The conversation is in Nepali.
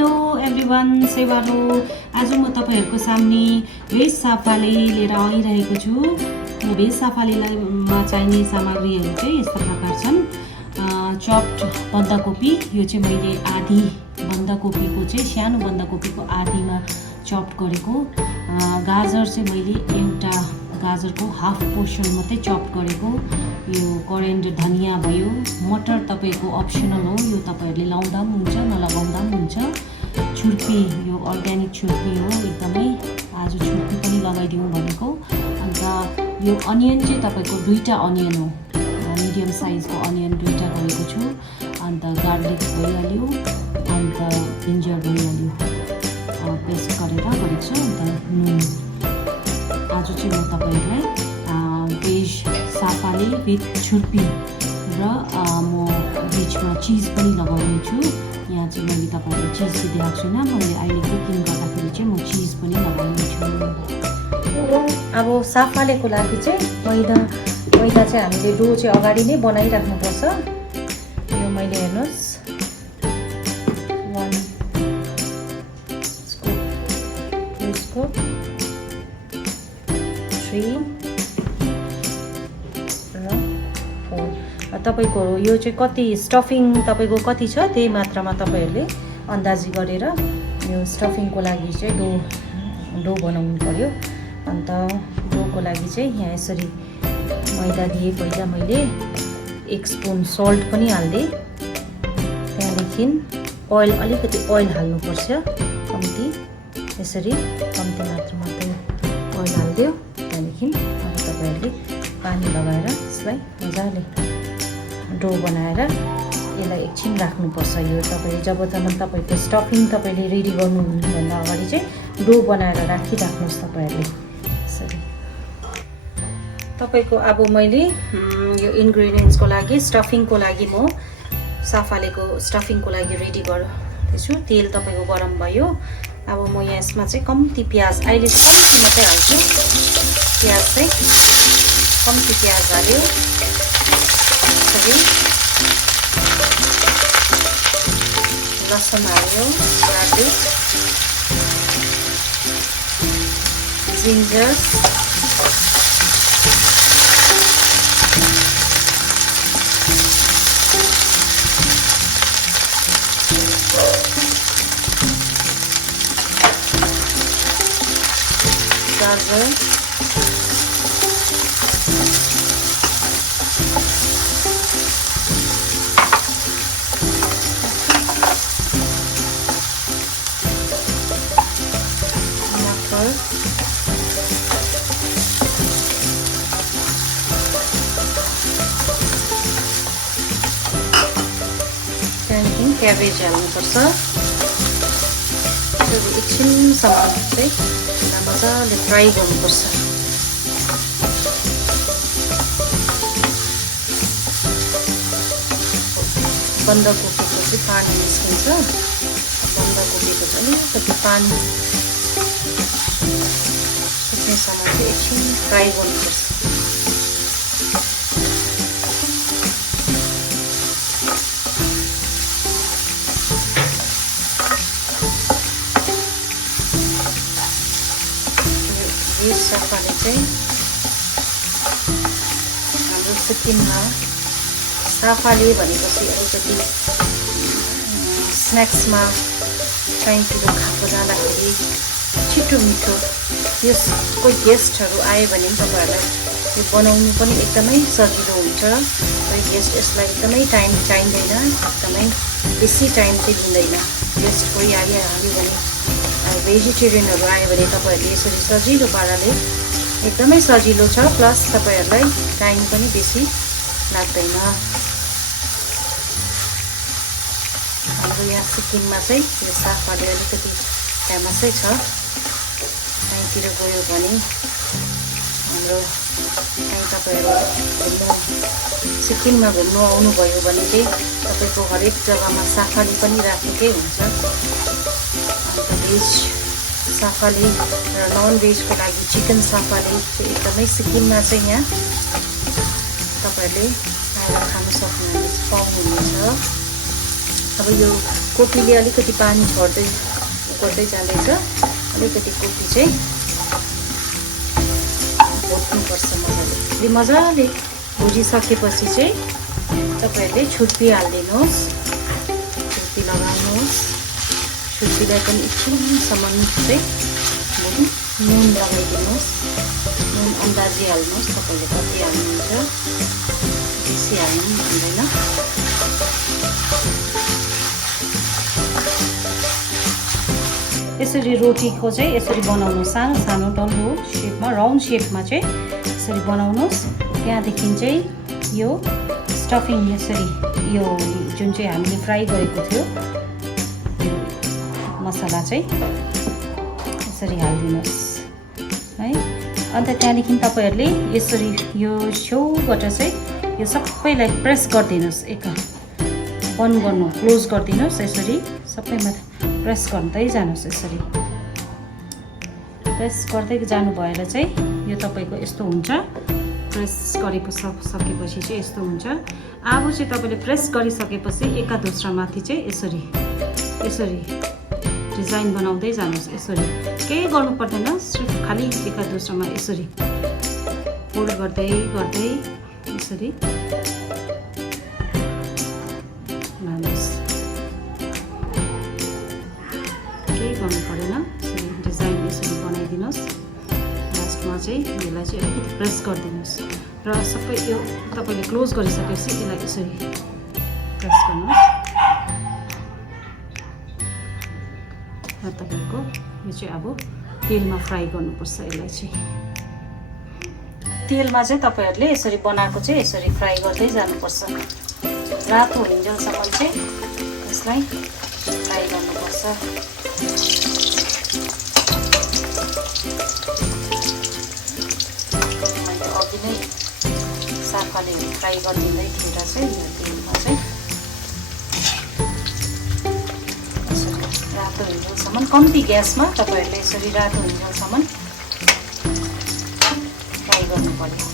Hello everyone, सेवारो। आज म तपाईहरुको सामने भेज साफाले लिएर आइरहेको छु। भेज साफालेमा चाहिने सामग्रीहरू चाहिँ यस्ता प्रकार छन्। चप्ड बन्दाकोपी, यो चाहिँ मैले आधी बन्दाकोपीको चाहिँ सानो बन्दाकोपीको आधीमा चप्ड गरेको। गाजर चाहिँ मैले एउटा गाजरको हाफ पोर्सन मात्रै चप्ड गरेको। यो कोरिएन्डर धनिया भयो। मटर तपाईको अप्सनल हो, यो तपाईहरुले लाउँदा पनि हुन्छ नलगाउँदा पनि हुन्छ। छुर्पी, यो अर्ग्यानिक छुर्पी हो, एकदमै आज छुर्पी पनि लगाइदिउँ भनेको। अन्त यो अनियन चाहिँ तपाईको दुईटा अनियन हो, मिडियम साइजको अनियन दुईटा गरेको छु। अन्त गार्लिक भइहाल्यो, अन्त जिन्जर भइहाल्यो, पेस्ट गरेर गरेको छु। अन्त नुन। आज चाहिँ म तपाईहरुलाई भेज साफाले विथ छुर्पी र म बिचमा चिज पनि लगाउने छु। यहाँ चाहिँ मैले तपाईहरुलाई चिज चाहिँ दिएको छुइनँ, मैले अहिले कुकिङ गर्दाखेरि चाहिँ म चिज पनि लगाउने छु। अब साफालेको लागि चाहिँ मैदा चाहिँ हामीले डो चाहिँ अगाडि नै बनाइराख्नुपर्छ। यो मैले हेर्नुहोस् 1 स्कुप, 2 स्कुप, 3 र 4। तपाईको यो चाहिँ कति स्टफिङ तपाईको कति छ त्यही मात्रामा तपाईहरुले अन्दाजी गरेर यो स्टफिङको लागि चाहिँ डो बनाउनु पर्यो। अन्त डोको लागि चाहिँ यहाँ यसरी मैदा दिए, पहिला मैले 1 स्पुन सल्ट पनि हाल्दिएँ। त्यहाँदेखि ओइल, अलिकति ओइल हाल्नुपर्छ कम्ती, यसरी कम्ती मात्रामा ओइल हालिदियो। त्यहाँदेखि अब तपाईहरुले पानी लगाएर यसलाई मजाले डो बनाएर यसलाई एकछिन राख्नुपर्छ। यो तपाईले जबसम्म तपाईको स्टफिङ तपाईले रेडी गर्नुभन्दा अगाडि चाहिँ डो बनाएर राखिराख्नुहोस् तपाईहरुले यसरी। तपाईको अब मैले यो इन्ग्रेडियन्ट्सको लागि, स्टफिङको लागि म साफालेको स्टफिङको लागि रेडी गर्दैछु। तेल तपाईको गरम भयो। अब म यसमा चाहिँ कम्ती प्याज, अहिले चाहिँ कम्ती मात्रै हाल्छु। प्याज चाहिँ कम्ती प्याज हाल्यो, लसुन हाल्यो, गार्लिक, जिन्जर, गाजर, त्यहाँदेखि क्याबेज हाल्नुपर्छ। एकछिनसम्म चाहिँ मजाले फ्राई गर्नुपर्छ। बन्दाकोपीको चाहिँ पानी निस्किन्छ, बन्दाकोपीको चाहिँ अलिकति पानी सुक्नेसम्म चाहिँ एकछिन फ्राई गर्नुपर्छ। भेज साफाले चाहिँ हाम्रो सिक्किममा साफाले भनेपछि अलिकति स्न्याक्समा कहीँतिर खाएको जाँदाखेरि छिटो मिठो, यस कोही गेस्टहरू आयो भने पनि तपाईहरुलाई यो बनाउनु पनि एकदमै सजिलो हुन्छ। कोही गेस्ट यसलाई एकदमै टाइम चाहिँदैन, एकदमै बेसी टाइम चाहिँ लिँदैन। गेस्ट कोही आइहाल्यो भने, भेजिटेरियनहरू आयो भने तपाईहरुले यसरी सजिलो पाराले, एकदमै सजिलो छ, प्लस तपाईहरुलाई टाइम पनि बेसी लाग्दैन। हाम्रो यहाँ सिक्किममा चाहिँ यो साफाले अलिकति फेमसै छ। कहीँतिर गयो भने हाम्रो कहीँ तपाईहरु सिक्किममा घुम्नु आउनुभयो भने चाहिँ तपाईको हरेक जग्गामा साफाले पनि राखेकै हुन्छ। अन्त भेज साफाले र नन भेजको लागि चिकन साफाले चाहिँ एकदमै सिक्किममा चाहिँ यहाँ तपाईँहरूले आएर खान सक्नुहुनेछ, पाउनुहुनेछ। अब यो कोपीले अलिकति पानी छोड्दै जाँदैछ। अलिकति कोपी चाहिँ भुट्नुपर्छ मजाले भुटिसकेपछि चाहिँ तपाईहरुले छुर्पी हाल्दिनुहोस्। छुर्पी लगाउनुहोस्। छुर्पीलाई पनि एकछिनसम्म चाहिँ नुन लगाइदिनुहोस्। नुन अन्दाजी हाल्नुहोस्, तपाईले कति हाल्नुहुन्छ, बेसी हाल्नु हुँदैन। यसरी रोटीको चाहिँ यसरी बनाउनु, सानो डल्लो शेपमा, राउन्ड शेपमा चाहिँ यसरी बनाउनुहोस्। त्यहाँदेखि चाहिँ यो स्टफिङ यसरी यो जुन चाहिँ हामीले फ्राई गरेको थियो मसला चाहिँ यसरी हालिदिनुहोस् है। अन्त त्यहाँदेखि तपाईहरुले यसरी यो छेउबाट चाहिँ यो सबैलाई प्रेस गरिदिनुहोस्। बन्द गर्नु, क्लोज गरिदिनुहोस्। यसरी सबैमा प्रेस गर्दै जानुहोस्। यसरी प्रेस गर्दै जानु भएर चाहिँ यो तपाईको यस्तो हुन्छ। प्रेस सकेपछि चाहिँ यस्तो हुन्छ। अब चाहिँ तपाईले प्रेस गरिसकेपछि एका दोस्रामाथि चाहिँ यसरी डिजाइन बनाउँदै जानुहोस्। यसरी केही गर्नु पर्दैन, सिर्फ खाली एका दोस्रामा यसरी फोल्ड गर्दै यसरी लानुहोस्। केही गर्नु पर्दैन, यसरी डिजाइन यसरी बनाइदिनुहोस्। लास्टमा चाहिँ यसलाई चाहिँ अलिकति प्रेस गरिदिनुहोस् र सबै यो तपाईले क्लोज गरिसकेपछि यसलाई यसरी प्रेस गर्नुहोस्। र तपाईको यो चाहिँ अब तेलमा फ्राई गर्नुपर्छ। यसलाई चाहिँ तेलमा चाहिँ तपाईहरुले यसरी बनाएको चाहिँ यसरी फ्राई गर्दै जानुपर्छ। रातो हुन्जेलसम्म चाहिँ यसलाई फ्राई गर्नुपर्छ। मैले अघि नै साफाले फ्राई गरिदिँदै थिएँ र चाहिँ यो तेलमा चाहिँ रातो हुन्जेलसम्म कम्ती ग्यासमा तपाईहरुले यसरी रातो हुन्जेलसम्म फ्राई गर्नु पर्यो।